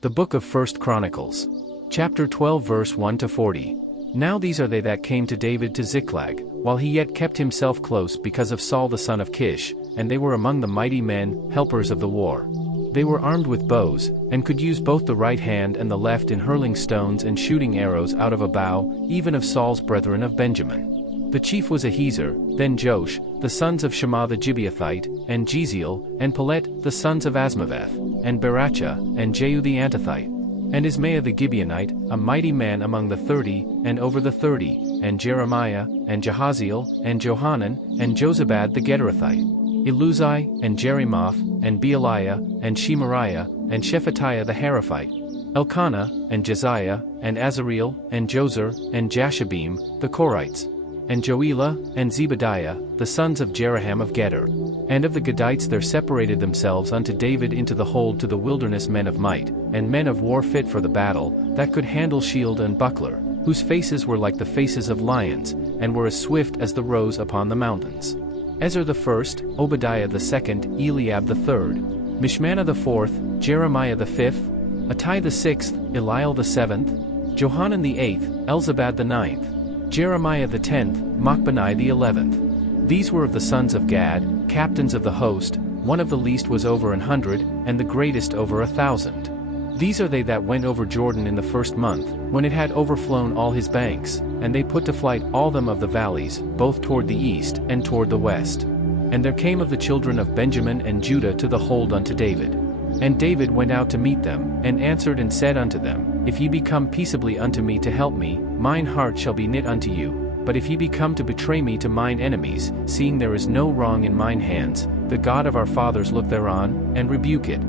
The book of 1 Chronicles. Chapter 12 verse 1 to 40. Now these are they that came to David to Ziklag, while he yet kept himself close because of Saul the son of Kish, and they were among the mighty men, helpers of the war. They were armed with bows, and could use both the right hand and the left in hurling stones and shooting arrows out of a bow, even of Saul's brethren of Benjamin. The chief was Ahiezer, then Josh, the sons of Shammah the Gibeathite, and Jeziel, and Pelet, the sons of Asmaveth, and Berachah, and Jehu the Antothite, and Ismaiah the Gibeonite, a mighty man among the 30, and over the 30, and Jeremiah, and Jahaziel, and Johanan, and Jozabad the Gederathite, Eluzai, and Jerimoth, and Bealiah, and Shemariah, and Shephatiah the Haraphite, Elkanah, and Josiah, and Azareel, and Jozer, and Jashabim, the Korites, and Joelah, and Zebadiah, the sons of Jeraham of Geder. And of the Gadites there separated themselves unto David into the hold to the wilderness men of might, and men of war fit for the battle, that could handle shield and buckler, whose faces were like the faces of lions, and were as swift as the roes upon the mountains. Ezer the first, Obadiah the second, Eliab the third, Mishmannah the fourth, Jeremiah the fifth, Attai the sixth, Eliel the seventh, Johanan the eighth, Elzabad the ninth, Jeremiah the 10th, Machbanai the 11th. These were of the sons of Gad, captains of the host. One of the least was over 100, and the greatest over 1,000. These are they that went over Jordan in the first month, when it had overflown all his banks, and they put to flight all them of the valleys, both toward the east and toward the west. And there came of the children of Benjamin and Judah to the hold unto David. And David went out to meet them, and answered and said unto them, If ye be come peaceably unto me to help me, mine heart shall be knit unto you. But if ye be come to betray me to mine enemies, seeing there is no wrong in mine hands, the God of our fathers look thereon, and rebuke it.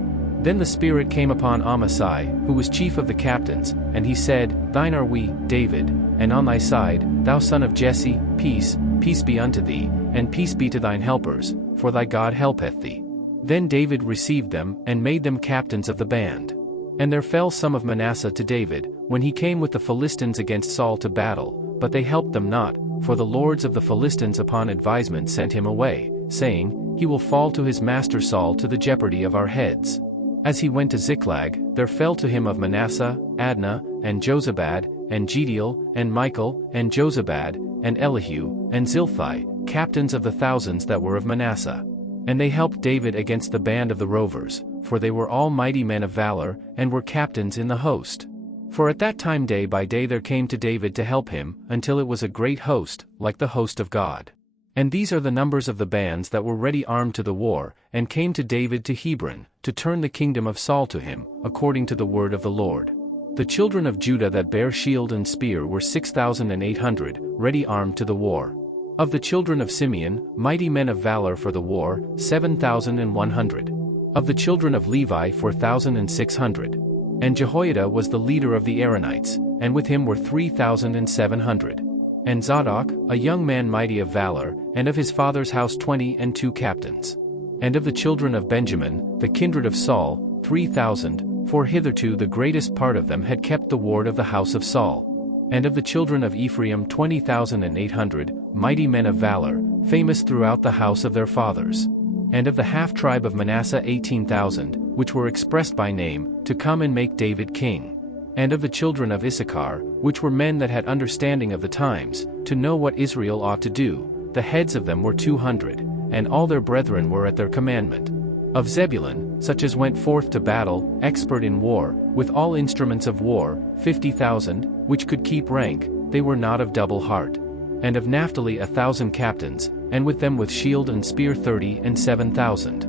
Then the Spirit came upon Amasai, who was chief of the captains, and he said, Thine are we, David, and on thy side, thou son of Jesse, peace be unto thee, and peace be to thine helpers, for thy God helpeth thee. Then David received them, and made them captains of the band. And there fell some of Manasseh to David, when he came with the Philistines against Saul to battle, but they helped them not, for the lords of the Philistines upon advisement sent him away, saying, He will fall to his master Saul to the jeopardy of our heads. As he went to Ziklag, there fell to him of Manasseh, Adnah, and Jozabad, and Jediel, and Michael, and Jozabad, and Elihu, and Zilthai, captains of the thousands that were of Manasseh. And they helped David against the band of the rovers, for they were all mighty men of valor, and were captains in the host. For at that time day by day there came to David to help him, until it was a great host, like the host of God. And these are the numbers of the bands that were ready armed to the war, and came to David to Hebron, to turn the kingdom of Saul to him, according to the word of the Lord. The children of Judah that bare shield and spear were 6,800, ready armed to the war. Of the children of Simeon, mighty men of valor for the war, 7,100. Of the children of Levi 4,600. And Jehoiada was the leader of the Aaronites, and with him were 3,700. And Zadok, a young man mighty of valor, and of his father's house 22 captains. And of the children of Benjamin, the kindred of Saul, 3,000, for hitherto the greatest part of them had kept the ward of the house of Saul. And of the children of Ephraim 20,800, mighty men of valor, famous throughout the house of their fathers. And of the half-tribe of Manasseh 18,000, which were expressed by name, to come and make David king. And of the children of Issachar, which were men that had understanding of the times, to know what Israel ought to do, the heads of them were 200, and all their brethren were at their commandment. Of Zebulun, such as went forth to battle, expert in war, with all instruments of war, 50,000, which could keep rank, they were not of double heart. And of Naphtali 1,000 captains, and with them with shield and spear 30 and 7,000.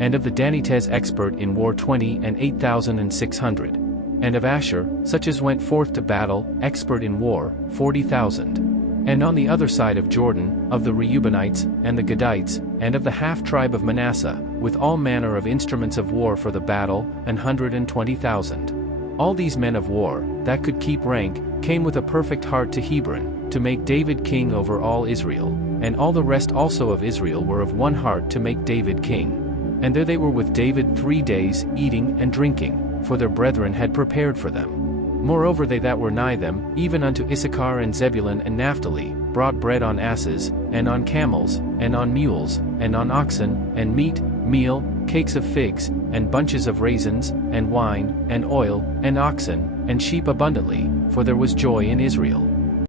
And of the Danites expert in war 20 and 8,600. And of Asher, such as went forth to battle, expert in war, 40,000. And on the other side of Jordan, of the Reubenites, and the Gadites, and of the half-tribe of Manasseh, with all manner of instruments of war for the battle, 120,000. All these men of war, that could keep rank, came with a perfect heart to Hebron, to make David king over all Israel, and all the rest also of Israel were of one heart to make David king. And there they were with David 3 days, eating and drinking, for their brethren had prepared for them. Moreover they that were nigh them, even unto Issachar and Zebulun and Naphtali, brought bread on asses, and on camels, and on mules, and on oxen, and meat, meal, cakes of figs, and bunches of raisins, and wine, and oil, and oxen, and sheep abundantly, for there was joy in Israel.